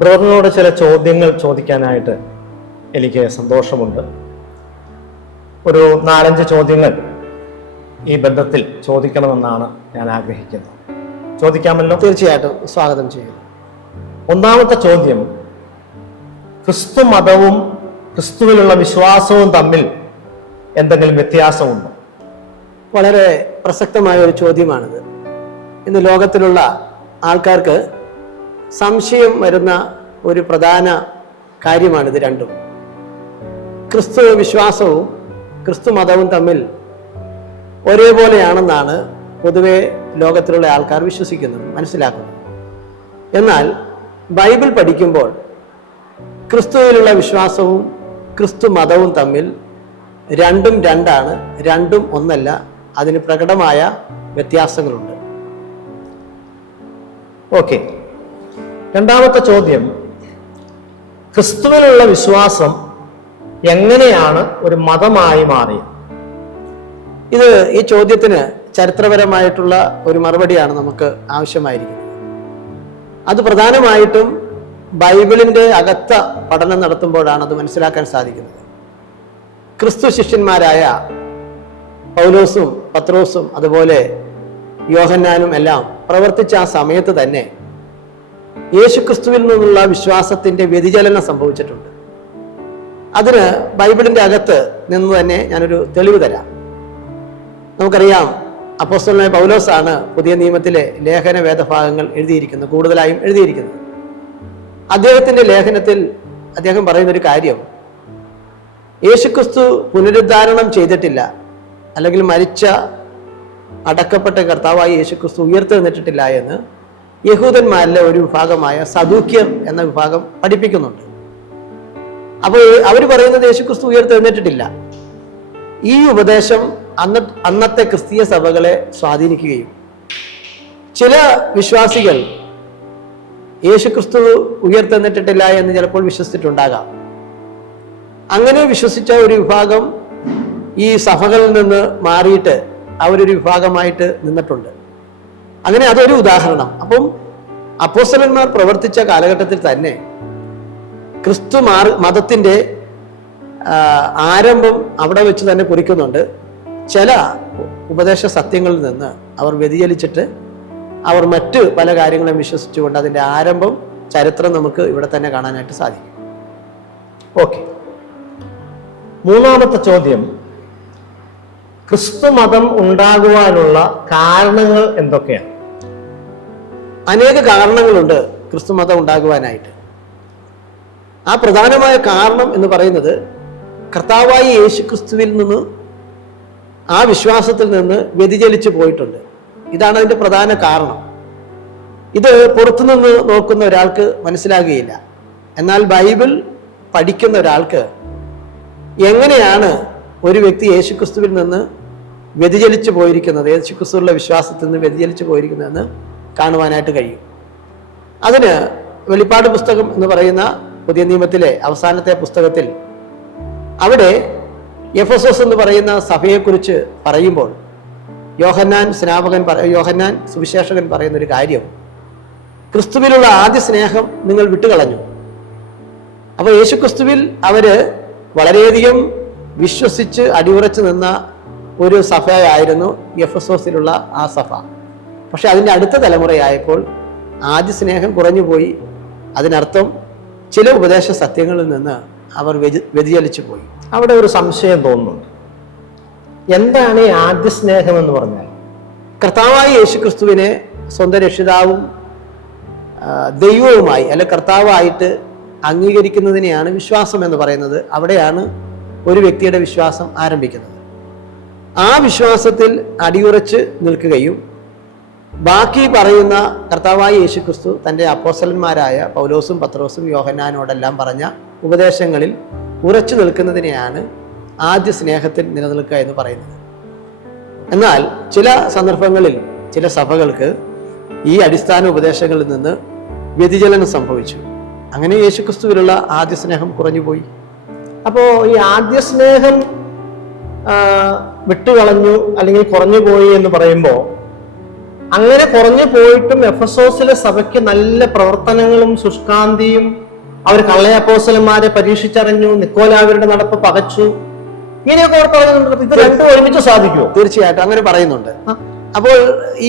ബ്രദറിനോട് ചില ചോദ്യങ്ങൾ ചോദിക്കാനായിട്ട് എനിക്ക് സന്തോഷമുണ്ട്. ഒരു നാലഞ്ച് ചോദ്യങ്ങൾ ഈ ബന്ധത്തിൽ ചോദിക്കണമെന്നാണ് ഞാൻ ആഗ്രഹിക്കുന്നത്. ചോദിക്കാമല്ലോ? തീർച്ചയായിട്ടും സ്വാഗതം ചെയ്യുന്നു. ഒന്നാമത്തെ ചോദ്യം ക്രിസ്തു മതവും ക്രിസ്തുവിലുള്ള വിശ്വാസവും തമ്മിൽ എന്തെങ്കിലും വ്യത്യാസമുണ്ടോ? വളരെ പ്രസക്തമായ ഒരു ചോദ്യമാണിത്. ഇന്ന് ലോകത്തിലുള്ള ആൾക്കാർക്ക് സംശയം വരുന്ന ഒരു പ്രധാന കാര്യമാണിത് രണ്ടും. ക്രിസ്തു വിശ്വാസവും ക്രിസ്തു മതവും തമ്മിൽ ഒരേപോലെയാണെന്നാണ് പൊതുവെ ലോകത്തിലുള്ള ആൾക്കാർ വിശ്വസിക്കുന്നത് മനസ്സിലാക്കുന്നത്. എന്നാൽ ബൈബിൾ പഠിക്കുമ്പോൾ ക്രിസ്തുവിലുള്ള വിശ്വാസവും ക്രിസ്തു മതവും തമ്മിൽ രണ്ടും രണ്ടാണ് രണ്ടും ഒന്നല്ല അതിന് പ്രകടമായ വ്യത്യാസങ്ങളുണ്ട്. ഓക്കെ. രണ്ടാമത്തെ ചോദ്യം. ക്രിസ്തുവിലുള്ള വിശ്വാസം എങ്ങനെയാണ് ഒരു മതമായി മാറിയത്? ഇത് ഈ ചോദ്യത്തിന് ചരിത്രപരമായിട്ടുള്ള ഒരു മറുപടിയാണ് നമുക്ക് ആവശ്യമായിരിക്കുന്നത്. അത് പ്രധാനമായിട്ടും ബൈബിളിന്റെ അകത്ത പഠനം നടത്തുമ്പോഴാണ് അത് മനസ്സിലാക്കാൻ സാധിക്കുന്നത്. ക്രിസ്തു ശിഷ്യന്മാരായ പൗലോസും പത്രോസും അതുപോലെ യോഹന്നാനും എല്ലാം പ്രവർത്തിച്ച ആ സമയത്ത് തന്നെ യേശുക്രിസ്തുവിൽ നിന്നുള്ള വിശ്വാസത്തിന്റെ വ്യതിചലനം സംഭവിച്ചിട്ടുണ്ട്. അതിന് ബൈബിളിന്റെ അകത്ത് നിന്ന് തന്നെ ഞാനൊരു തെളിവ് തരാം. നമുക്കറിയാം അപ്പോസ്തലനായ പൗലോസാണ് പുതിയ നിയമത്തിലെ ലേഖന വേദഭാഗങ്ങൾ എഴുതിയിരിക്കുന്നത് കൂടുതലായും എഴുതിയിരിക്കുന്നത്. അദ്ദേഹത്തിന്റെ ലേഖനത്തിൽ അദ്ദേഹം പറയുന്ന ഒരു കാര്യം യേശുക്രിസ്തു പുനരുദ്ധാരണം ചെയ്തിട്ടില്ല അല്ലെങ്കിൽ മരിച്ച അടക്കപ്പെട്ട കർത്താവായി യേശുക്രിസ്തു ഉയർത്തെഴുന്നിട്ടിട്ടില്ല എന്ന് യഹൂദന്മാരിലെ ഒരു വിഭാഗമായ സദൂക്യർ എന്ന വിഭാഗം പഠിപ്പിക്കുന്നുണ്ട്. അപ്പോൾ അവർ പറയുന്നത് യേശുക്രിസ്തു ഉയർത്തെഴുന്നേറ്റിട്ടില്ല. ഈ ഉപദേശം അന്ന് അന്നത്തെ ക്രിസ്തീയ സഭകളെ സ്വാധീനിക്കുകയും ചില വിശ്വാസികൾ യേശുക്രിസ്തു ഉയർത്തെന്നിട്ടിട്ടില്ല എന്ന് ചിലപ്പോൾ വിശ്വസിച്ചിട്ടുണ്ടാകാം. അങ്ങനെ വിശ്വസിച്ച ഒരു വിഭാഗം ഈ സഭകളിൽ നിന്ന് മാറിയിട്ട് അവരൊരു വിഭാഗമായിട്ട് നിന്നിട്ടുണ്ട്. അങ്ങനെ അതൊരു ഉദാഹരണം. അപ്പം അപ്പോസ്തലന്മാർ പ്രവർത്തിച്ച കാലഘട്ടത്തിൽ തന്നെ ക്രിസ്തു മാർ മതത്തിന്റെ ആരംഭം അവിടെ വെച്ച് തന്നെ കുറിക്കുന്നുണ്ട്. ചില ഉപദേശ സത്യങ്ങളിൽ നിന്ന് അവർ വ്യതിചലിച്ചിട്ട് അവർ മറ്റ് പല കാര്യങ്ങളും വിശ്വസിച്ചുകൊണ്ട് അതിന്റെ ആരംഭം ചരിത്രം നമുക്ക് ഇവിടെ തന്നെ കാണാനായിട്ട് സാധിക്കും. ഓക്കെ. മൂന്നാമത്തെ ചോദ്യം. ക്രിസ്തു മതം ഉണ്ടാകുവാനുള്ള കാരണങ്ങൾ എന്തൊക്കെയാണ്? അനേക കാരണങ്ങളുണ്ട് ക്രിസ്തു മതം ഉണ്ടാകുവാനായിട്ട്. ആ പ്രധാനമായ കാരണം എന്ന് പറയുന്നത് കർത്താവായ യേശു ക്രിസ്തുവിൽ നിന്ന് ആ വിശ്വാസത്തിൽ നിന്ന് വ്യതിചലിച്ചു പോയിട്ടുണ്ട്. ഇതാണ് അതിന്റെ പ്രധാന കാരണം. ഇത് പുറത്തുനിന്ന് നോക്കുന്ന ഒരാൾക്ക് മനസ്സിലാകുകയില്ല. എന്നാൽ ബൈബിൾ പഠിക്കുന്ന ഒരാൾക്ക് എങ്ങനെയാണ് ഒരു വ്യക്തി യേശുക്രിസ്തുവിൽ നിന്ന് വ്യതിചലിച്ചു പോയിരിക്കുന്നത് യേശുക്രിസ്തുവിലുള്ള വിശ്വാസത്തിൽ നിന്ന് വ്യതിചലിച്ചു പോയിരിക്കുന്നതെന്ന് കാണുവാനായിട്ട് കഴിയും. അതിന് വെളിപ്പാട് പുസ്തകം എന്ന് പറയുന്ന പുതിയ നിയമത്തിലെ അവസാനത്തെ പുസ്തകത്തിൽ അവിടെ എഫസോസ് എന്ന് പറയുന്ന സഭയെക്കുറിച്ച് പറയുമ്പോൾ യോഹന്നാൻ സ്നാപകൻ യോഹന്നാൻ സുവിശേഷകൻ പറയുന്ന ഒരു കാര്യം ക്രിസ്തുവിലുള്ള ആദ്യ സ്നേഹം നിങ്ങൾ വിട്ടുകളഞ്ഞു. അപ്പോൾ യേശു ക്രിസ്തുവിൽ അവർ വളരെയധികം വിശ്വസിച്ച് അടിയുറച്ചു നിന്ന ഒരു സഭയായിരുന്നു എഫ് എസ് ഓസിലുള്ള ആ സഭ. പക്ഷെ അതിന്റെ അടുത്ത തലമുറയായപ്പോൾ ആദ്യ സ്നേഹം കുറഞ്ഞുപോയി. അതിനർത്ഥം ചില ഉപദേശ സത്യങ്ങളിൽ നിന്ന് അവർ വ്യതി വ്യതിചലിച്ചു പോയി. അവിടെ ഒരു സംശയം തോന്നുന്നുണ്ട്. എന്താണ് ഈ ആദ്യ സ്നേഹം എന്ന് പറഞ്ഞാൽ? കർത്താവായ യേശുക്രിസ്തുവിനെ സ്വന്തം രക്ഷിതാവും ദൈവവുമായി അല്ലെ കർത്താവായിട്ട് അംഗീകരിക്കുന്നതിനെയാണ് വിശ്വാസം എന്ന് പറയുന്നത്. അവിടെയാണ് ഒരു വ്യക്തിയുടെ വിശ്വാസം ആരംഭിക്കുന്നത്. ആ വിശ്വാസത്തിൽ അടിയുറച്ച് നിൽക്കുകയും ബാക്കി പറയുന്ന കർത്താവായ യേശുക്രിസ്തു തന്റെ അപ്പോസലന്മാരായ പൗലോസും പത്രോസും യോഹന്നാനോടെല്ലാം പറഞ്ഞ ഉപദേശങ്ങളിൽ ഉറച്ചു നിൽക്കുന്നതിനെയാണ് ആദ്യ സ്നേഹത്തിൽ നിലനിൽക്കുക എന്ന് പറയുന്നത്. എന്നാൽ ചില സന്ദർഭങ്ങളിൽ ചില സഭകൾക്ക് ഈ അടിസ്ഥാന ഉപദേശങ്ങളിൽ നിന്ന് വ്യതിചലനം സംഭവിച്ചു. അങ്ങനെ യേശുക്രിസ്തുവിലുള്ള ആദ്യ സ്നേഹം കുറഞ്ഞുപോയി. അപ്പോൾ ഈ ആദ്യ സ്നേഹം വിട്ടുകളഞ്ഞു അല്ലെങ്കിൽ കുറഞ്ഞു പോയി എന്ന് പറയുമ്പോൾ അങ്ങനെ കുറഞ്ഞു പോയിട്ടും എഫസോസിലെ സഭയ്ക്ക് നല്ല പ്രവർത്തനങ്ങളും ശുഷ്കാന്തിയും അവർ കള്ളയപ്പോസലന്മാരെ പരീക്ഷിച്ചറിഞ്ഞു നിക്കോലാവരുടെ നടപ്പ് പകച്ചു. ഇങ്ങനെയൊക്കെ അവർ പറയുന്നുണ്ട് ഇത് രണ്ടും ഒരുമിച്ച് സാധിക്കുമോ തീർച്ചയായിട്ടും അങ്ങനെ പറയുന്നുണ്ട്. അപ്പോൾ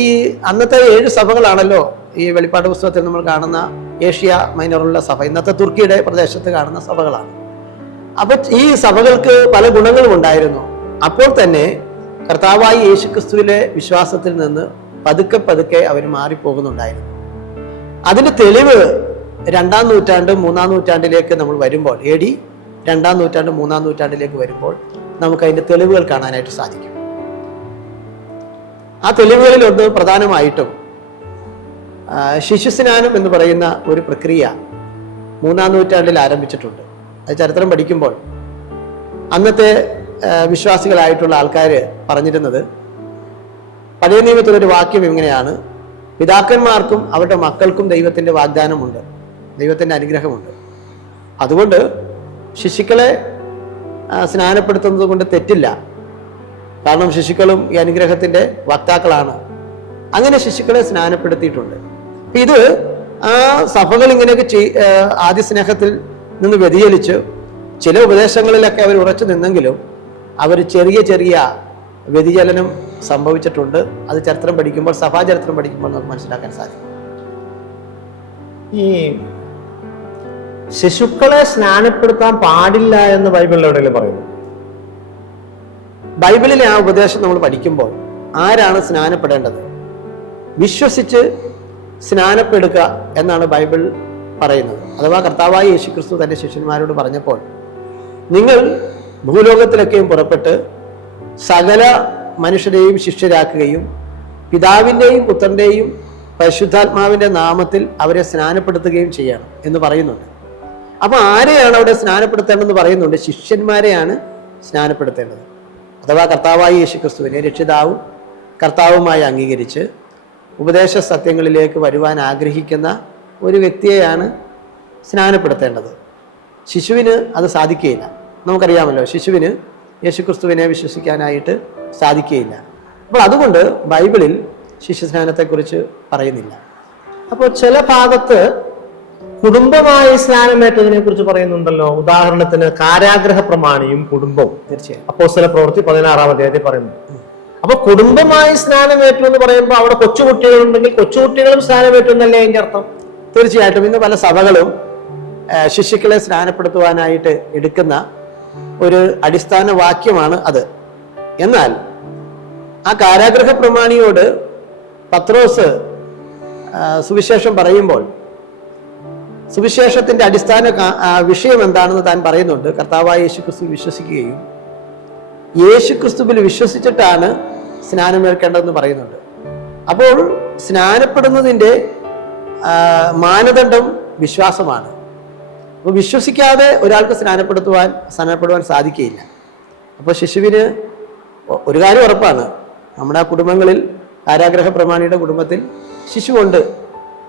ഈ അന്നത്തെ ഏഴ് സഭകളാണല്ലോ ഈ വെളിപ്പാട് പുസ്തകത്തിൽ നമ്മൾ കാണുന്ന ഏഷ്യ മൈനറുള്ള സഭ. ഇന്നത്തെ തുർക്കിയുടെ പ്രദേശത്ത് കാണുന്ന സഭകളാണ്. അപ്പൊ ഈ സഭകൾക്ക് പല ഗുണങ്ങളും ഉണ്ടായിരുന്നു. അപ്പോൾ തന്നെ കർത്താവായി യേശുക്രിസ്തുവിലെ വിശ്വാസത്തിൽ നിന്ന് പതുക്കെ പതുക്കെ അവർ മാറിപ്പോകുന്നുണ്ടായിരുന്നു. അതിന്റെ തെളിവ് രണ്ടാം നൂറ്റാണ്ട് മൂന്നാം നൂറ്റാണ്ടിലേക്ക് നമ്മൾ വരുമ്പോൾ എ ഡി രണ്ടാം നൂറ്റാണ്ട് മൂന്നാം നൂറ്റാണ്ടിലേക്ക് വരുമ്പോൾ നമുക്ക് അതിന്റെ തെളിവുകൾ കാണാനായിട്ട് സാധിക്കും. ആ തെളിവുകളിൽ ഒന്ന് പ്രധാനമായിട്ടും ശിശുസ്നാനം എന്ന് പറയുന്ന ഒരു പ്രക്രിയ മൂന്നാം നൂറ്റാണ്ടിൽ ആരംഭിച്ചിട്ടുണ്ട്. അത് ചരിത്രം പഠിക്കുമ്പോൾ അന്നത്തെ വിശ്വാസികളായിട്ടുള്ള ആൾക്കാർ പറഞ്ഞിരുന്നത്. പഴയ നിയമത്തിലൊരു വാക്യം ഇങ്ങനെയാണ്. പിതാക്കന്മാർക്കും അവരുടെ മക്കൾക്കും ദൈവത്തിന്റെ വാഗ്ദാനമുണ്ട്. ദൈവത്തിന്റെ അനുഗ്രഹമുണ്ട്. അതുകൊണ്ട് ശിശുക്കളെ സ്നാനപ്പെടുത്തുന്നത് കൊണ്ട് തെറ്റില്ല. കാരണം ശിശുക്കളും ഈ അനുഗ്രഹത്തിന്റെ വക്താക്കളാണ്. അങ്ങനെ ശിശുക്കളെ സ്നാനപ്പെടുത്തിയിട്ടുണ്ട്. അപ്പം ഇത് ആ സഭകൾ ഇങ്ങനെയൊക്കെ ചെയ്- ആദ്യ സ്നേഹത്തിൽ നിന്ന് വ്യതിചലിച്ച് ചില ഉപദേശങ്ങളിലൊക്കെ അവർ ഉറച്ചു നിന്നെങ്കിലും അവർ ചെറിയ ചെറിയ വ്യതിചലനം സംഭവിച്ചിട്ടുണ്ട്. അത് ചരിത്രം പഠിക്കുമ്പോൾ സഭാചരിത്രം പഠിക്കുമ്പോൾ നമുക്ക് മനസ്സിലാക്കാൻ സാധിക്കും. ഈ ശിശുക്കളെ സ്നാനപ്പെടുത്താൻ പാടില്ല എന്ന് ബൈബിളിൽ എവിടെയെങ്കിലും പറയുന്നു? ബൈബിളിലെ ആ ഉപദേശം നമ്മൾ പഠിക്കുമ്പോൾ ആരാണ് സ്നാനപ്പെടേണ്ടത്? വിശ്വസിച്ച് സ്നാനപ്പെടുക എന്നാണ് ബൈബിൾ പറയുന്നത്. അഥവാ കർത്താവായ യേശുക്രിസ്തു തന്റെ ശിഷ്യന്മാരോട് പറഞ്ഞപ്പോൾ നിങ്ങൾ ഭൂലോകത്തിലൊക്കെയും പുറപ്പെട്ട് സകല മനുഷ്യരെയും ശിഷ്യരാക്കുകയും പിതാവിന്റെയും പുത്രന്റെയും പരിശുദ്ധാത്മാവിന്റെ നാമത്തിൽ അവരെ സ്നാനപ്പെടുത്തുകയും ചെയ്യണം എന്ന് പറയുന്നുണ്ട്. അപ്പോൾ ആരെയാണ് അവിടെ സ്നാനപ്പെടുത്തേണ്ടതെന്ന് പറയുന്നുണ്ട്? ശിഷ്യന്മാരെയാണ് സ്നാനപ്പെടുത്തേണ്ടത്. അഥവാ കർത്താവായി യേശു ക്രിസ്തുവിനെ രക്ഷിതാവും കർത്താവുമായി അംഗീകരിച്ച് ഉപദേശ സത്യങ്ങളിലേക്ക് വരുവാൻ ആഗ്രഹിക്കുന്ന ഒരു വ്യക്തിയെയാണ് സ്നാനപ്പെടുത്തേണ്ടത്. ശിശുവിന് അത് സാധിക്കുകയില്ല. നമുക്കറിയാമല്ലോ ശിശുവിന് യേശുക്രിസ്തുവിനെ വിശ്വസിക്കാനായിട്ട് സാധിക്കുകയില്ല. അപ്പോൾ അതുകൊണ്ട് ബൈബിളിൽ ശിശുസ്നാനത്തെക്കുറിച്ച് പറയുന്നില്ല. അപ്പോൾ ചില ഭാഗത്ത് കുടുംബമായി സ്നാനമേറ്റതിനെ കുറിച്ച് പറയുന്നുണ്ടല്ലോ. ഉദാഹരണത്തിന് കാരാഗ്രഹ പ്രമാണിയും കുടുംബവും. തീർച്ചയായും. അപ്പോസ്തല പ്രവൃത്തി പതിനാറാം അധ്യായത്തിൽ പറയുന്നു. അപ്പൊ കുടുംബമായി സ്നാനമേറ്റു എന്ന് പറയുമ്പോൾ അവിടെ കൊച്ചുകുട്ടികളുണ്ടെങ്കിൽ കൊച്ചുകുട്ടികളും സ്നാനമേറ്റു എന്നല്ലേ അതിന്റെ അർത്ഥം? തീർച്ചയായിട്ടും. ഇന്ന് പല സഭകളും ശിശുക്കളെ സ്നാനപ്പെടുത്തുവാനായിട്ട് എടുക്കുന്ന ഒരു അടിസ്ഥാന വാക്യമാണ് അത്. എന്നാൽ ആ കാരാഗ്രഹ പ്രമാണിയോട് പത്രോസ് സുവിശേഷം പറയുമ്പോൾ സുവിശേഷത്തിന്റെ അടിസ്ഥാന വിഷയം എന്താണെന്ന് താൻ പറയുന്നുണ്ട്. കർത്താവായ യേശുക്രിസ്തു വിശ്വസിക്കുകയും യേശുക്രിസ്തുവിൽ വിശ്വസിച്ചിട്ടാണ് സ്നാനമേൽക്കേണ്ടതെന്ന് പറയുന്നുണ്ട്. അപ്പോൾ സ്നാനപ്പെടുന്നതിന്റെ മാനദണ്ഡം വിശ്വാസമാണ്. അപ്പോൾ വിശ്വസിക്കാതെ ഒരാൾക്ക് സ്നാനപ്പെടുത്തുവാൻ സ്നാനപ്പെടുവാൻ സാധിക്കുകയില്ല. അപ്പോൾ ശിശുവിന് ഒരു കാര്യം ഉറപ്പാണ്. നമ്മുടെ കുടുംബങ്ങളിൽ കാരാഗ്രഹ പ്രമാണിയുടെ കുടുംബത്തിൽ ശിശുവുണ്ട്.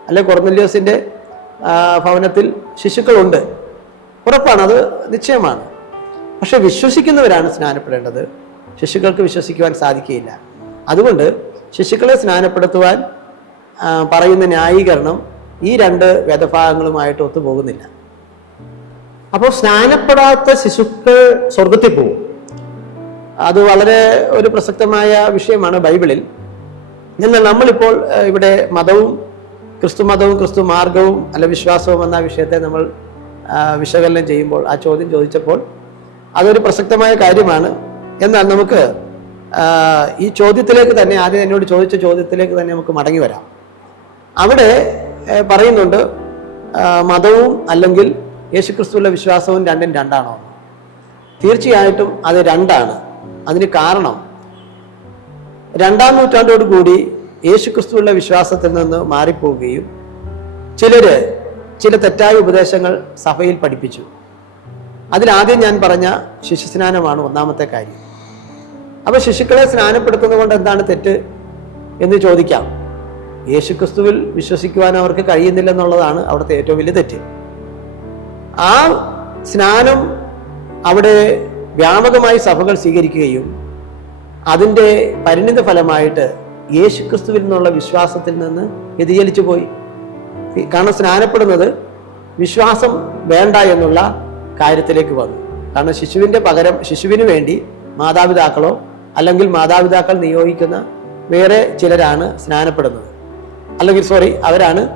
അല്ലെ കൊർന്നല്യോസിന്റെ ഭവനത്തിൽ ശിശുക്കളുണ്ട്. ഉറപ്പാണ് അത് നിശ്ചയമാണ്. പക്ഷെ വിശ്വസിക്കുന്നവരാണ് സ്നാനപ്പെടേണ്ടത്. ശിശുക്കൾക്ക് വിശ്വസിക്കുവാൻ സാധിക്കുകയില്ല. അതുകൊണ്ട് ശിശുക്കളെ സ്നാനപ്പെടുത്തുവാൻ പറയുന്ന ന്യായീകരണം ഈ രണ്ട് വേദഭാഗങ്ങളുമായിട്ട് ഒത്തുപോകുന്നില്ല. അപ്പോൾ സ്നാനപ്പെടാത്ത ശിശുക്കൾ സ്വർഗത്തിൽ പോകും അത് വളരെ ഒരു പ്രസക്തമായ വിഷയമാണ് ബൈബിളിൽ. എന്നാൽ നമ്മളിപ്പോൾ ഇവിടെ മതവും ക്രിസ്തു മതവും ക്രിസ്തു മാർഗവും അല്ല വിശ്വാസവും എന്ന വിഷയത്തെ നമ്മൾ വിശകലനം ചെയ്യുമ്പോൾ ആ ചോദ്യം ചോദിച്ചപ്പോൾ അതൊരു പ്രസക്തമായ കാര്യമാണ്. എന്നാൽ നമുക്ക് ഈ ചോദ്യത്തിലേക്ക് തന്നെ ആദ്യം എന്നോട് ചോദിച്ച ചോദ്യത്തിലേക്ക് തന്നെ നമുക്ക് മടങ്ങി വരാം. അവിടെ പറയുന്നുണ്ട് മതവും അല്ലെങ്കിൽ യേശുക്രിസ്തുവിലെ വിശ്വാസവും രണ്ടും രണ്ടാണോ? തീർച്ചയായിട്ടും അത് രണ്ടാണ്. അതിന് കാരണം രണ്ടാം നൂറ്റാണ്ടോട് കൂടി യേശുക്രിസ്തുവിന്റെ വിശ്വാസത്തിൽ നിന്ന് മാറിപ്പോവുകയും ചിലര് ചില തെറ്റായ ഉപദേശങ്ങൾ സഭയിൽ പഠിപ്പിച്ചു. അതിലാദ്യം ഞാൻ പറഞ്ഞ ശിശുസ്നാനമാണ് ഒന്നാമത്തെ കാര്യം. അപ്പൊ ശിശുക്കളെ സ്നാനപ്പെടുത്തുന്നത് കൊണ്ട് എന്താണ് തെറ്റ് എന്ന് ചോദിക്കാം. യേശുക്രിസ്തുവിൽ വിശ്വസിക്കുവാൻ അവർക്ക് കഴിയുന്നില്ലെന്നുള്ളതാണ് അവിടുത്തെ ഏറ്റവും വലിയ തെറ്റ്. ആ സ്നാനം അവിടെ വ്യാപകമായി സഭകൾ സ്വീകരിക്കുകയും അതിന്റെ പരിണിത ഫലമായിട്ട് യേശുക്രിസ്തുവിൽ നിന്നുള്ള വിശ്വാസത്തിൽ നിന്ന് വ്യതിചലിച്ചു പോയി. കാരണം സ്നാനപ്പെടുന്നത് വിശ്വാസം വേണ്ട എന്നുള്ള കാര്യത്തിലേക്ക് വന്നു. കാരണം ശിശുവിന്റെ പകരം ശിശുവിന് വേണ്ടി മാതാപിതാക്കളോ അല്ലെങ്കിൽ മാതാപിതാക്കൾ നിയോഗിക്കുന്ന വേറെ ചിലരാണ് സ്നാനപ്പെടുന്നത്. അല്ലെങ്കിൽ സോറി അവരാണ്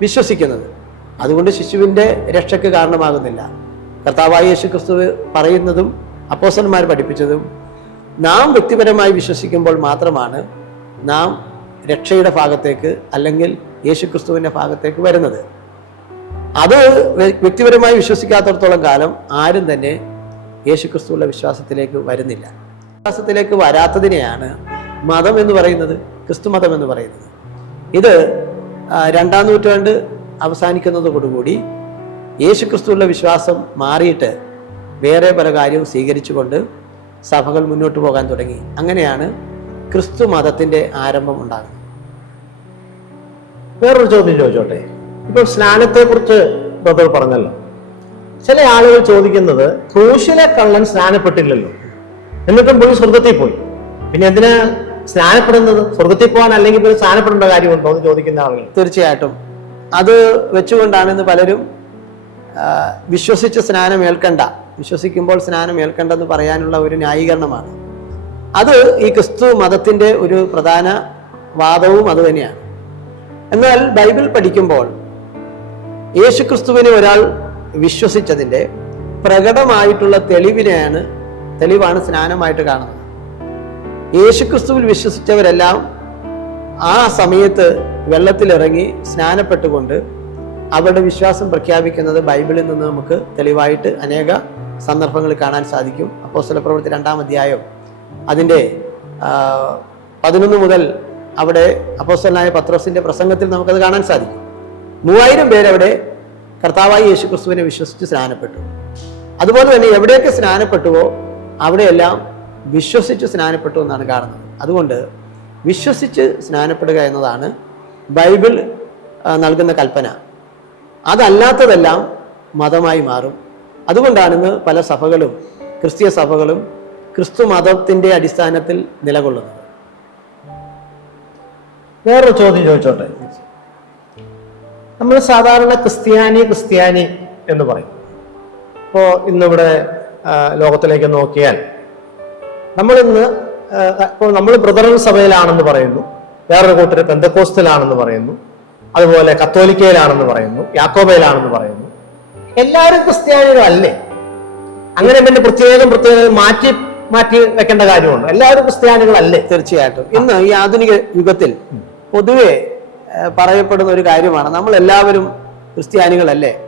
വിശ്വസിക്കുന്നത്. അതുകൊണ്ട് ശിശുവിന്റെ രക്ഷയ്ക്ക് കാരണമാകുന്നില്ല. കർത്താവായ യേശു ക്രിസ്തു പറയുന്നതും അപ്പോസന്മാർ പഠിപ്പിച്ചതും നാം വ്യക്തിപരമായി വിശ്വസിക്കുമ്പോൾ മാത്രമാണ് നാം രക്ഷയുടെ ഭാഗത്തേക്ക് അല്ലെങ്കിൽ യേശു ക്രിസ്തുവിന്റെ ഭാഗത്തേക്ക് വരുന്നത്. അത് വ്യ- വ്യക്തിപരമായി വിശ്വസിക്കാത്തടത്തോളം കാലം ആരും തന്നെ യേശു ക്രിസ്തുവിന്റെ വിശ്വാസത്തിലേക്ക് വരുന്നില്ല. വിശ്വാസത്തിലേക്ക് വരാത്തതിനെയാണ് മതം എന്ന് പറയുന്നത് ക്രിസ്തു മതം എന്ന് പറയുന്നത്. ഇത് രണ്ടാം നൂറ്റാണ്ട് അവസാനിക്കുന്നതോടുകൂടി യേശു ക്രിസ്തുവിന്റെ വിശ്വാസം മാറിയിട്ട് വേറെ പല കാര്യവും സ്വീകരിച്ചുകൊണ്ട് സഭകൾ മുന്നോട്ട് പോകാൻ തുടങ്ങി. അങ്ങനെയാണ് ക്രിസ്തു മതത്തിന്റെ ആരംഭം ഉണ്ടാകുന്നത്. വേറൊരു ചോദ്യം ചോദിച്ചോട്ടെ? ഇപ്പൊ സ്നാനത്തെ കുറിച്ച് ബ്രദർ പറഞ്ഞല്ലോ. ചില ആളുകൾ ചോദിക്കുന്നത് ക്രൂശിലെ കള്ളൻ സ്നാനപ്പെട്ടില്ലല്ലോ. എന്നിട്ടും പോയി സ്വർഗത്തിൽ പോയി. പിന്നെ എന്തിനാ സ്നാനപ്പെടുന്നത്? സ്വർഗത്തിൽ പോകാൻ അല്ലെങ്കിൽ പിന്നെ സ്നാനപ്പെടേണ്ട കാര്യമുണ്ടോ എന്ന് ചോദിക്കുന്ന ആളുകൾ. തീർച്ചയായിട്ടും. അത് വെച്ചുകൊണ്ടാണ് ഇന്ന് പലരും വിശ്വസിച്ച് സ്നാനം ഏൽക്കണ്ട. വിശ്വസിക്കുമ്പോൾ സ്നാനം ഏൽക്കണ്ടെന്ന് പറയാനുള്ള ഒരു ന്യായീകരണമാണ്. അത് ഈ ക്രിസ്തു മതത്തിന്റെ ഒരു പ്രധാന വാദവും അതുതന്നെയാണ് എന്നാൽ ബൈബിൾ പഠിക്കുമ്പോൾ യേശു ക്രിസ്തുവിനെ ഒരാൾ വിശ്വസിച്ചതിന്റെ പ്രകടമായിട്ടുള്ള തെളിവിനെയാണ് തെളിവാണ് സ്നാനമായിട്ട് കാണുന്നത്. യേശുക്രിസ്തുവിൽ വിശ്വസിച്ചവരെല്ലാം ആ സമയത്ത് വെള്ളത്തിലിറങ്ങി സ്നാനപ്പെട്ടുകൊണ്ട് അവരുടെ വിശ്വാസം പ്രഖ്യാപിക്കുന്നത് ബൈബിളിൽ നിന്ന് നമുക്ക് തെളിവായിട്ട് അനേക സന്ദർഭങ്ങൾ കാണാൻ സാധിക്കും. അപ്പോസ്തല പ്രവൃത്തി രണ്ടാം അധ്യായം. അതിന്റെ പതിനൊന്ന് മുതൽ അവിടെ അപ്പോസ്തലനായ പത്രോസിന്റെ പ്രസംഗത്തിൽ നമുക്കത് കാണാൻ സാധിക്കും. മൂവായിരം പേരവിടെ കർത്താവായി യേശു ക്രിസ്തുവിനെ വിശ്വസിച്ച് സ്നാനപ്പെട്ടു. അതുപോലെ തന്നെ എവിടെയൊക്കെ സ്നാനപ്പെട്ടുവോ അവിടെയെല്ലാം വിശ്വസിച്ച് സ്നാനപ്പെട്ടു എന്നാണ് കാണുന്നത്. അതുകൊണ്ട് വിശ്വസിച്ച് സ്നാനപ്പെടുക എന്നതാണ് ബൈബിൾ നൽകുന്ന കൽപ്പന. അതല്ലാത്തതെല്ലാം മതമായി മാറും. അതുകൊണ്ടാണിന്ന് പല സഭകളും ക്രിസ്തീയ സഭകളും ക്രിസ്തു മതത്തിന്റെ അടിസ്ഥാനത്തിൽ നിലകൊള്ളുന്നത്. വേറൊരു ചോദ്യം ചോദിച്ചോട്ടെ? നമ്മൾ സാധാരണ ക്രിസ്ത്യാനി ക്രിസ്ത്യാനി എന്ന് പറയും. ഇപ്പോൾ ഇന്നിവിടെ ലോകത്തിലേക്ക് നോക്കിയാൽ നമ്മളിന്ന് ഇപ്പോൾ നമ്മൾ ബ്രദറൻ സഭയിലാണെന്ന് പറയുന്നു. വേറൊരു കൂട്ടർ പെന്തക്കോസ്റ്റിലാണെന്ന് പറയുന്നു. അതുപോലെ കത്തോലിക്കയിലാണെന്ന് പറയുന്നു. യാക്കോബയിലാണെന്ന് പറയുന്നു. എല്ലാവരും ക്രിസ്ത്യാനികളല്ലേ? അങ്ങനെ പിന്നെ പ്രത്യേകം പ്രത്യേകം മാറ്റി മാറ്റി വെക്കേണ്ട കാര്യമുണ്ട്. എല്ലാവരും ക്രിസ്ത്യാനികളല്ലേ? തീർച്ചയായിട്ടും. ഇന്ന് ഈ ആധുനിക യുഗത്തിൽ പൊതുവെ പറയപ്പെടുന്ന ഒരു കാര്യമാണ്. നമ്മൾ എല്ലാവരും ക്രിസ്ത്യാനികളല്ലേ?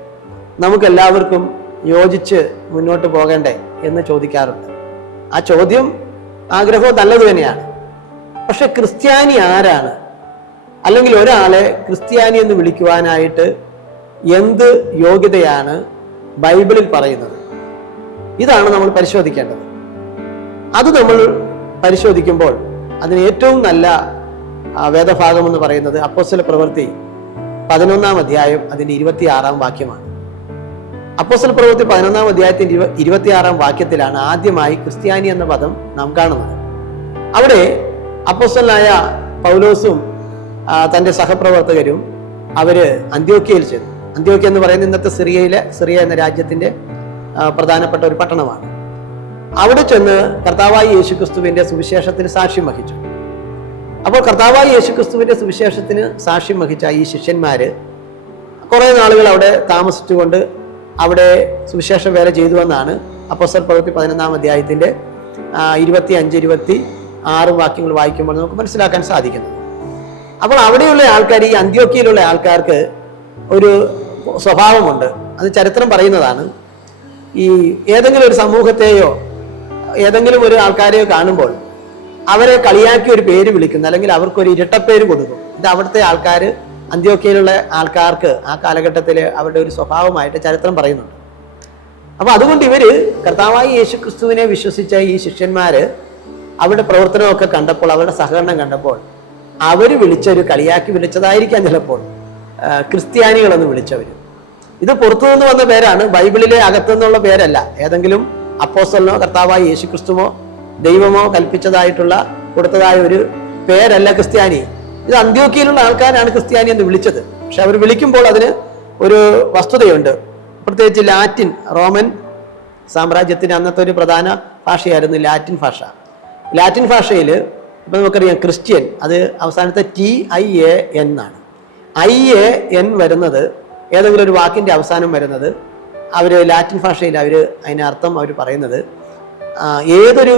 നമുക്ക് എല്ലാവർക്കും യോജിച്ച് മുന്നോട്ട് പോകണ്ടേ എന്ന് ചോദിക്കാറുണ്ട്. ആ ചോദ്യം ആഗ്രഹവും നല്ലത് തന്നെയാണ് പക്ഷെ ക്രിസ്ത്യാനി ആരാണ്? അല്ലെങ്കിൽ ഒരാളെ ക്രിസ്ത്യാനി എന്ന് വിളിക്കുവാനായിട്ട് എന്ത് യോഗ്യതയാണ് ബൈബിളിൽ പറയുന്നത്? ഇതാണ് നമ്മൾ പരിശോധിക്കേണ്ടത്. അത് നമ്മൾ പരിശോധിക്കുമ്പോൾ അതിന് ഏറ്റവും നല്ല വേദഭാഗം എന്ന് പറയുന്നത് അപ്പോസ്തല പ്രവൃത്തി പതിനൊന്നാം അധ്യായം അതിന്റെ ഇരുപത്തിയാറാം വാക്യമാണ്. അപ്പോസ്തല പ്രവൃത്തി പതിനൊന്നാം അധ്യായത്തിന്റെ ഇരുപ ഇരുപത്തിയാറാം വാക്യത്തിലാണ് ആദ്യമായി ക്രിസ്ത്യാനി എന്ന പദം നാം കാണുന്നത്. അവിടെ അപ്പോസ്തലനായ പൗലോസും തന്റെ സഹപ്രവർത്തകരും അവർ അന്ത്യോക്യയിൽ ചെന്നു. അന്ത്യോക്യ എന്ന് പറയുന്നത് ഇന്നത്തെ സിറിയയിലെ സിറിയ എന്ന രാജ്യത്തിന്റെ പ്രധാനപ്പെട്ട ഒരു പട്ടണമാണ്. അവിടെ ചെന്ന് കർത്താവായി യേശുക്രിസ്തുവിന്റെ സുവിശേഷത്തിന് സാക്ഷ്യം വഹിച്ചു. അപ്പോൾ കർത്താവായി യേശുക്രിസ്തുവിന്റെ സുവിശേഷത്തിന് സാക്ഷ്യം വഹിച്ച ഈ ശിഷ്യന്മാര് കുറെ നാളുകൾ അവിടെ താമസിച്ചുകൊണ്ട് അവിടെ സുവിശേഷ വേല ചെയ്തു എന്നാണ് അപ്പോസ്തല പ്രവൃത്തി പതിനൊന്നാം അധ്യായത്തിന്റെ ഇരുപത്തി അഞ്ച് ഇരുപത്തി ആറ് വാക്യങ്ങൾ വായിക്കുമ്പോൾ നമുക്ക് മനസ്സിലാക്കാൻ സാധിക്കുന്നു. അപ്പോൾ അവിടെയുള്ള ആൾക്കാർ ഈ അന്ത്യോക്കിയിലുള്ള ആൾക്കാർക്ക് ഒരു സ്വഭാവമുണ്ട്. അത് ചരിത്രം പറയുന്നതാണ്. ഈ ഏതെങ്കിലും ഒരു സമൂഹത്തെയോ ഏതെങ്കിലും ഒരു ആൾക്കാരെയോ കാണുമ്പോൾ അവരെ കളിയാക്കി ഒരു പേര് വിളിക്കുന്നു അല്ലെങ്കിൽ അവർക്കൊരു ഇരട്ടപ്പേര് കൊടുക്കും. ഇത് അവിടുത്തെ ആൾക്കാർ അന്ത്യോക്കയിലുള്ള ആൾക്കാർക്ക് ആ കാലഘട്ടത്തിൽ അവരുടെ ഒരു സ്വഭാവമായിട്ട് ചരിത്രം പറയുന്നുണ്ട്. അപ്പോൾ അതുകൊണ്ട് ഇവർ കർത്താവായി യേശു ക്രിസ്തുവിനെ വിശ്വസിച്ച ഈ ശിഷ്യന്മാര് അവരുടെ പ്രവർത്തനമൊക്കെ കണ്ടപ്പോൾ അവരുടെ സഹകരണം കണ്ടപ്പോൾ അവർ വിളിച്ചൊരു കളിയാക്കി വിളിച്ചതായിരിക്കാം ചിലപ്പോൾ. ക്രിസ്ത്യാനികളെന്ന് വിളിച്ചവർ ഇത് പുറത്തു നിന്ന് വന്ന പേരാണ് ബൈബിളിലെ അകത്തുനിന്നുള്ള പേരല്ല. ഏതെങ്കിലും അപ്പോസ്തലനോ കർത്താവായി യേശു ക്രിസ്തുവോ ദൈവമോ കൽപ്പിച്ചതായിട്ടുള്ള കൊടുത്തതായ ഒരു പേരല്ല ക്രിസ്ത്യാനി. ഇത് അന്ത്യോക്കിയിലുള്ള ആൾക്കാരാണ് ക്രിസ്ത്യാനി എന്ന് വിളിച്ചത്. പക്ഷെ അവർ വിളിക്കുമ്പോൾ അതിന് ഒരു വസ്തുതയുണ്ട്. പ്രത്യേകിച്ച് ലാറ്റിൻ റോമൻ സാമ്രാജ്യത്തിന് അന്നത്തെ ഒരു പ്രധാന ഭാഷയായിരുന്നു ലാറ്റിൻ ഭാഷ. ലാറ്റിൻ ഭാഷയിൽ ഇപ്പം നമുക്കറിയാം ക്രിസ്ത്യൻ അത് അവസാനത്തെ ടി ഐ എ എൻ ആണ്. ഐ എ എൻ വരുന്നത് ഏതെങ്കിലും ഒരു വാക്കിന്റെ അവസാനം വരുന്നത് അവർ ലാറ്റിൻ ഭാഷയിൽ അവർ അതിന് അർത്ഥം അവർ പറയുന്നത് ഏതൊരു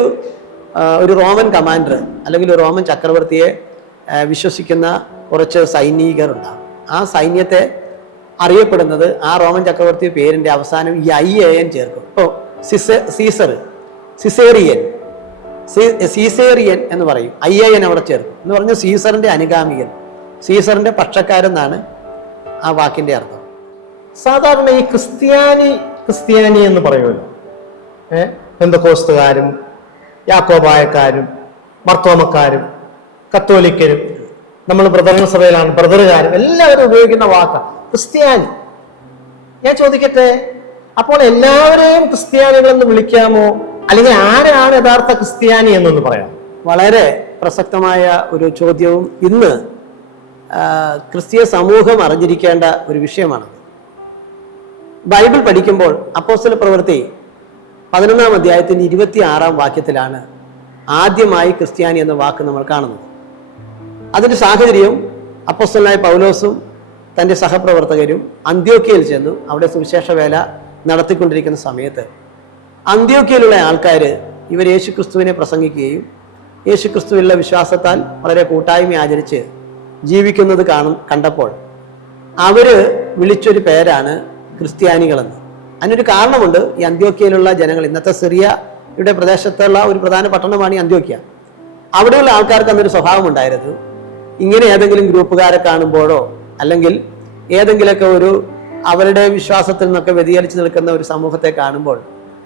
ഒരു റോമൻ കമാൻഡർ അല്ലെങ്കിൽ ഒരു റോമൻ ചക്രവർത്തിയെ വിശ്വസിക്കുന്ന കുറച്ച് സൈനികരുണ്ടാകും ആ സൈന്യത്തെ അറിയപ്പെടുന്നത് ആ റോമൻ ചക്രവർത്തി പേരിന്റെ അവസാനം ഈ ഐ എ എൻ ചേർക്കും. ഇപ്പോൾ സിസ സീസർ സിസേറിയൻ സീസേറിയൻ എന്ന് പറയും. ഐ എ എൻ അവിടെ ചേർക്കും. എന്ന് പറഞ്ഞാൽ സീസറിന്റെ അനുഗാമികൻ. സീസറിന്റെ പക്ഷക്കാരെന്നാണ് ആ വാക്കിന്റെ അർത്ഥം. സാധാരണ ഈ ക്രിസ്ത്യാനി ക്രിസ്ത്യാനി എന്ന് പറയുമല്ലോ. ഏഹ് ബന്ധുക്കോസ്തുകാരും യാക്കോബായക്കാരും മർത്തോമക്കാരും കത്തോലിക്കരും നമ്മൾ ബ്രദറിന് സഭയിലാണ് ബ്രദറുകാരും എല്ലാവരും ഉപയോഗിക്കുന്ന വാക്കാണ് ക്രിസ്ത്യാനി. ഞാൻ ചോദിക്കട്ടെ? അപ്പോൾ എല്ലാവരെയും ക്രിസ്ത്യാനികളെന്ന് വിളിക്കാമോ? അല്ലെങ്കിൽ ആരാണ് യഥാർത്ഥ ക്രിസ്ത്യാനി എന്നൊന്ന് പറയാം. വളരെ പ്രസക്തമായ ഒരു ചോദ്യവും ഇന്ന് ക്രിസ്തീയ സമൂഹം അറിഞ്ഞിരിക്കേണ്ട ഒരു വിഷയമാണ് ബൈബിൾ പഠിക്കുമ്പോൾ അപ്പോസ്റ്റൽ പ്രവൃത്തി പതിനൊന്നാം അധ്യായത്തിന്റെ ഇരുപത്തി ആറാം വാക്യത്തിലാണ് ആദ്യമായി ക്രിസ്ത്യാനി എന്ന വാക്ക് നമ്മൾ കാണുന്നത്. അതിന്റെ സാഹചര്യം അപ്പോസ്റ്റലായ പൗലോസും തന്റെ സഹപ്രവർത്തകരും അന്ത്യോക്കയിൽ ചെന്നു അവിടെ സുവിശേഷ വേല നടത്തിക്കൊണ്ടിരിക്കുന്ന സമയത്ത് അന്ത്യോക്കയിലുള്ള ആൾക്കാർ ഇവർ യേശുക്രിസ്തുവിനെ പ്രസംഗിക്കുകയും യേശുക്രിസ്തുവിലുള്ള വിശ്വാസത്താൽ വളരെ കൂട്ടായ്മ ആചരിച്ച് ജീവിക്കുന്നത് കാണും കണ്ടപ്പോൾ അവർ വിളിച്ചൊരു പേരാണ് ക്രിസ്ത്യാനികളെന്ന്. അതിനൊരു കാരണമുണ്ട് ഈ അന്ത്യോക്കയിലുള്ള ജനങ്ങൾ ഇന്നത്തെ സിറിയയുടെ പ്രദേശത്തുള്ള ഒരു പ്രധാന പട്ടണമാണ് ഈ അന്ത്യോക്കിയ അവിടെയുള്ള ആൾക്കാർക്ക് അന്നൊരു സ്വഭാവം ഉണ്ടായിരുന്നു ഇങ്ങനെ ഏതെങ്കിലും ഗ്രൂപ്പുകാരെ കാണുമ്പോഴോ അല്ലെങ്കിൽ ഏതെങ്കിലുമൊക്കെ ഒരു അവരുടെ വിശ്വാസത്തിൽ നിന്നൊക്കെ വ്യതിചലിച്ച് നിൽക്കുന്ന ഒരു സമൂഹത്തെ കാണുമ്പോൾ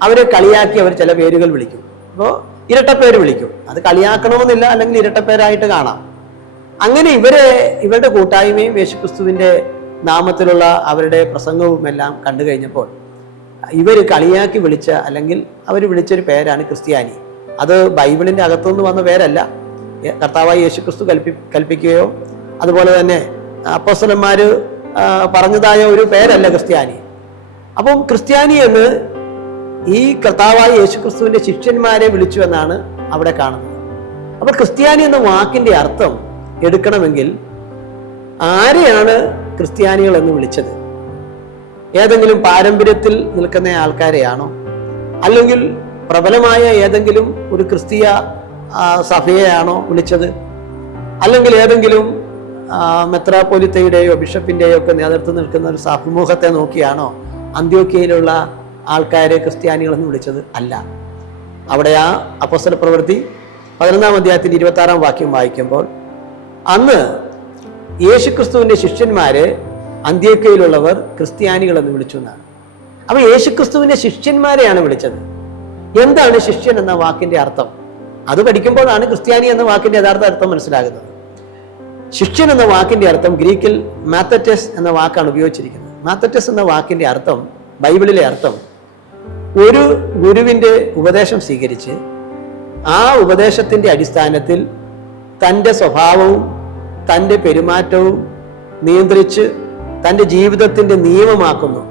അവരെ കളിയാക്കി അവർ ചില പേരുകൾ വിളിക്കും. അപ്പോൾ ഇരട്ടപ്പേര് വിളിക്കും. അത് കളിയാക്കണമെന്നില്ല അല്ലെങ്കിൽ ഇരട്ടപ്പേരായിട്ട് കാണാം. അങ്ങനെ ഇവരെ ഇവരുടെ കൂട്ടായ്മയും യേശുക്രിസ്തുവിന്റെ നാമത്തിലുള്ള അവരുടെ പ്രസംഗവും എല്ലാം കണ്ടു കഴിഞ്ഞപ്പോൾ ഇവർ കളിയാക്കി വിളിച്ച അല്ലെങ്കിൽ അവർ വിളിച്ചൊരു പേരാണ് ക്രിസ്ത്യാനി. അത് ബൈബിളിന്റെ അകത്തുനിന്ന് വന്ന പേരല്ല. കർത്താവായ യേശുക്രിസ്തു കൽപ്പി കൽപ്പിക്കുകയോ അതുപോലെ തന്നെ അപ്പസ്വലന്മാർ പറഞ്ഞതായ ഒരു പേരല്ല ക്രിസ്ത്യാനി. അപ്പം ക്രിസ്ത്യാനി എന്ന് ഈ കർത്താവായ യേശുക്രിസ്തുവിന്റെ ശിഷ്യന്മാരെ വിളിച്ചു എന്നാണ് അവിടെ കാണുന്നത്. അപ്പോൾ ക്രിസ്ത്യാനി എന്ന വാക്കിന്റെ അർത്ഥം എടുക്കണമെങ്കിൽ ആരെയാണ് ക്രിസ്ത്യാനികൾ എന്ന് വിളിച്ചത്? ഏതെങ്കിലും പാരമ്പര്യത്തിൽ നിൽക്കുന്ന ആൾക്കാരെയാണോ? അല്ലെങ്കിൽ പ്രബലമായ ഏതെങ്കിലും ഒരു ക്രിസ്തീയ സഭയെയാണോ വിളിച്ചത്? അല്ലെങ്കിൽ ഏതെങ്കിലും മെത്രാപ്പൊലിത്തയുടെയോ ബിഷപ്പിന്റെയോ ഒക്കെ നേതൃത്വം നിൽക്കുന്ന ഒരു സമൂഹത്തെ നോക്കിയാണോ അന്ത്യോക്കയിലുള്ള ആൾക്കാരെ ക്രിസ്ത്യാനികളെന്ന് വിളിച്ചത് അല്ല. അവിടെ ആ അപ്പോസ്തല പ്രവൃത്തി പതിനൊന്നാം അധ്യായത്തിന്റെ ഇരുപത്തി ആറാം വാക്യം വായിക്കുമ്പോൾ അന്ന് യേശുക്രിസ്തുവിന്റെ ശിഷ്യന്മാരെ അന്ത്യോക്കയിലുള്ളവർ ക്രിസ്ത്യാനികളെന്ന് വിളിച്ചു എന്നാണ്. അപ്പൊ യേശുക്രിസ്തുവിന്റെ ശിഷ്യന്മാരെയാണ് വിളിച്ചത്. എന്താണ് ശിഷ്യൻ എന്ന വാക്കിന്റെ അർത്ഥം? അത് പഠിക്കുമ്പോഴാണ് ക്രിസ്ത്യാനി എന്ന വാക്കിന്റെ യഥാർത്ഥ അർത്ഥം മനസ്സിലാകുന്നത്. ശിഷ്യൻ എന്ന വാക്കിന്റെ അർത്ഥം ഗ്രീക്കിൽ മാത്തറ്റസ് എന്ന വാക്കാണ് ഉപയോഗിച്ചിരിക്കുന്നത്. മാത്തറ്റസ് എന്ന വാക്കിന്റെ അർത്ഥം ബൈബിളിലെ അർത്ഥം ഒരു ഗുരുവിന്റെ ഉപദേശം സ്വീകരിച്ച് ആ ഉപദേശത്തിന്റെ അടിസ്ഥാനത്തിൽ തന്റെ സ്വഭാവവും തന്റെ പെരുമാറ്റവും നിയന്ത്രിച്ച് തന്റെ ജീവിതത്തിന്റെ നിയമമാക്കുന്നു.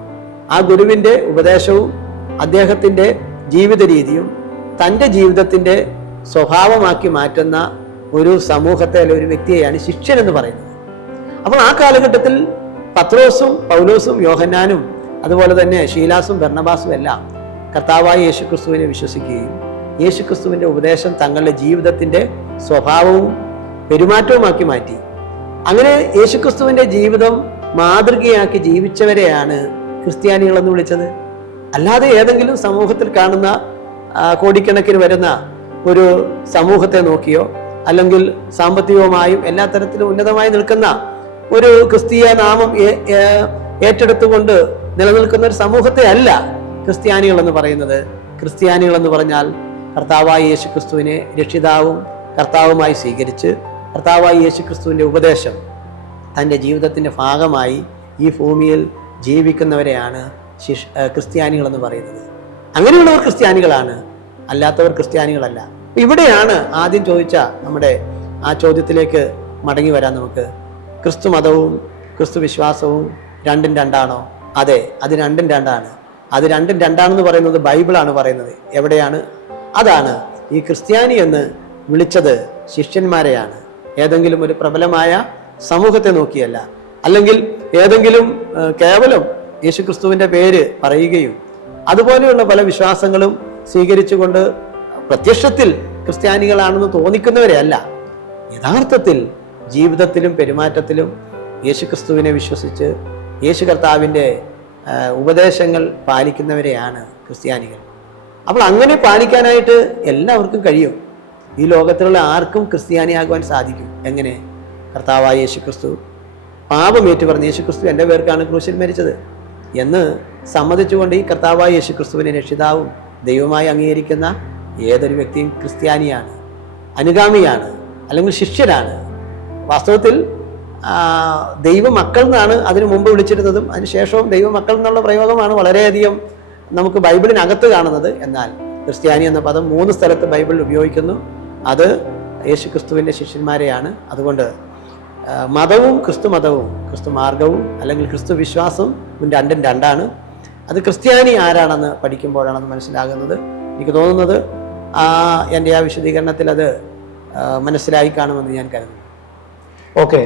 ആ ഗുരുവിന്റെ ഉപദേശവും അദ്ദേഹത്തിന്റെ ജീവിത രീതിയും തന്റെ ജീവിതത്തിന്റെ സ്വഭാവമാക്കി മാറ്റുന്ന ഒരു സമൂഹത്തെ അല്ലെങ്കിൽ ഒരു വ്യക്തിയെയാണ് ശിഷ്യൻ എന്ന് പറയുന്നത്. അപ്പോൾ ആ കാലഘട്ടത്തിൽ പത്രോസും പൗലോസും യോഹന്നാനും അതുപോലെ തന്നെ ഷീലാസും ഭർണബാസും എല്ലാം കർത്താവായ യേശുക്രിസ്തുവിനെ വിശ്വസിക്കുകയും യേശുക്രിസ്തുവിന്റെ ഉപദേശം തങ്ങളുടെ ജീവിതത്തിന്റെ സ്വഭാവവും പെരുമാറ്റവുമാക്കി മാറ്റി. അങ്ങനെ യേശുക്രിസ്തുവിന്റെ ജീവിതം മാതൃകയാക്കി ജീവിച്ചവരെയാണ് ക്രിസ്ത്യാനികളെന്ന് വിളിച്ചത്. അല്ലാതെ ഏതെങ്കിലും സമൂഹത്തിൽ കാണുന്ന കോടിക്കണക്കിന് വരുന്ന ഒരു സമൂഹത്തെ നോക്കിയോ അല്ലെങ്കിൽ സാമ്പത്തികവുമായും എല്ലാ തരത്തിലും ഉന്നതമായി നിൽക്കുന്ന ഒരു ക്രിസ്തീയ നാമം ഏറ്റെടുത്തുകൊണ്ട് നിലനിൽക്കുന്ന ഒരു സമൂഹത്തെ അല്ല. ക്രിസ്ത്യാനികൾ എന്ന് പറയുന്നത് ക്രിസ്ത്യാനികൾ എന്ന് പറഞ്ഞാൽ കർത്താവായ യേശു ക്രിസ്തുവിനെ രക്ഷിതാവും കർത്താവുമായി സ്വീകരിച്ച് കർത്താവായ യേശു ക്രിസ്തുവിന്റെ ഉപദേശം തന്റെ ജീവിതത്തിന്റെ ഭാഗമായി ഈ ഭൂമിയിൽ ജീവിക്കുന്നവരെയാണ് ശിഷ് ക്രിസ്ത്യാനികളെന്ന് പറയുന്നത്. അങ്ങനെയുള്ളവർ ക്രിസ്ത്യാനികളാണ് അല്ലാത്തവർ ക്രിസ്ത്യാനികളല്ല. ഇവിടെയാണ് ആദ്യം ചോദിച്ച നമ്മുടെ ആ ചോദ്യത്തിലേക്ക് മടങ്ങി വരാൻ നമുക്ക് ക്രിസ്തു മതവും ക്രിസ്തു വിശ്വാസവും രണ്ടും രണ്ടാണോ? അതെ അത് രണ്ടും രണ്ടാണ്. അത് രണ്ടും രണ്ടാണെന്ന് പറയുന്നത് ബൈബിളാണ് പറയുന്നത്. എവിടെയാണ്? അതാണ്. ഈ ക്രിസ്ത്യാനി എന്ന് വിളിച്ചത് ശിഷ്യന്മാരെയാണ്. ഏതെങ്കിലും ഒരു പ്രബലമായ സമൂഹത്തെ നോക്കിയല്ല. അല്ലെങ്കിൽ ഏതെങ്കിലും കേവലം യേശുക്രിസ്തുവിന്റെ പേര് പറയുകയും അതുപോലെയുള്ള പല വിശ്വാസങ്ങളും സ്വീകരിച്ചുകൊണ്ട് പ്രത്യക്ഷത്തിൽ ക്രിസ്ത്യാനികളാണെന്ന് തോന്നിക്കുന്നവരെ അല്ല. യഥാർത്ഥത്തിൽ ജീവിതത്തിലും പെരുമാറ്റത്തിലും യേശുക്രിസ്തുവിനെ വിശ്വസിച്ച് യേശു കർത്താവിന്റെ ഉപദേശങ്ങൾ പാലിക്കുന്നവരെയാണ് ക്രിസ്ത്യാനികൾ. അപ്പോൾ അങ്ങനെ പാലിക്കാനായിട്ട് എല്ലാവർക്കും കഴിയും. ഈ ലോകത്തിലുള്ള ആർക്കും ക്രിസ്ത്യാനിയാകുവാൻ സാധിക്കും. എങ്ങനെ? കർത്താവായ യേശു ക്രിസ്തു പാപമേറ്റു പറഞ്ഞ യേശു ക്രിസ്തു എന്റെ പേർക്കാണ് ക്രൂശിൽ മരിച്ചത്. എന്ന് സമ്മതിച്ചുകൊണ്ട് ഈ കർത്താവായ യേശു ക്രിസ്തുവിനെ രക്ഷിതാവും ദൈവമായി അംഗീകരിക്കുന്ന ഏതൊരു വ്യക്തിയും ക്രിസ്ത്യാനിയാണ്. അനുഗാമിയാണ്. അല്ലെങ്കിൽ ശിഷ്യനാണ് വാസ്തവത്തിൽ ദൈവമക്കൾ എന്നാണ് അതിനു മുമ്പ് വിളിച്ചിരുന്നതും അതിനുശേഷവും ദൈവമക്കൾ എന്നുള്ള പ്രയോഗമാണ് വളരെയധികം നമുക്ക് ബൈബിളിനകത്ത് കാണുന്നത്. എന്നാൽ ക്രിസ്ത്യാനി എന്ന പദം മൂന്ന് സ്ഥലത്ത് ബൈബിളിൽ ഉപയോഗിക്കുന്നു. അത് യേശു ക്രിസ്തുവിന്റെ ശിഷ്യന്മാരെയാണ്. അതുകൊണ്ട് മതവും ക്രിസ്തു മതവും ക്രിസ്തു മാർഗവും അല്ലെങ്കിൽ ക്രിസ്തു വിശ്വാസം വിശ്വാസവും രണ്ടും രണ്ടാണ്. അത് ക്രിസ്ത്യാനി ആരാണെന്ന് പഠിക്കുമ്പോഴാണെന്ന് മനസ്സിലാകുന്നത്. എനിക്ക് തോന്നുന്നത് ആ എന്റെ ആ വിശദീകരണത്തിൽ അത് മനസ്സിലായി കാണുമെന്ന് ഞാൻ കരുതുന്നു. ഓക്കെ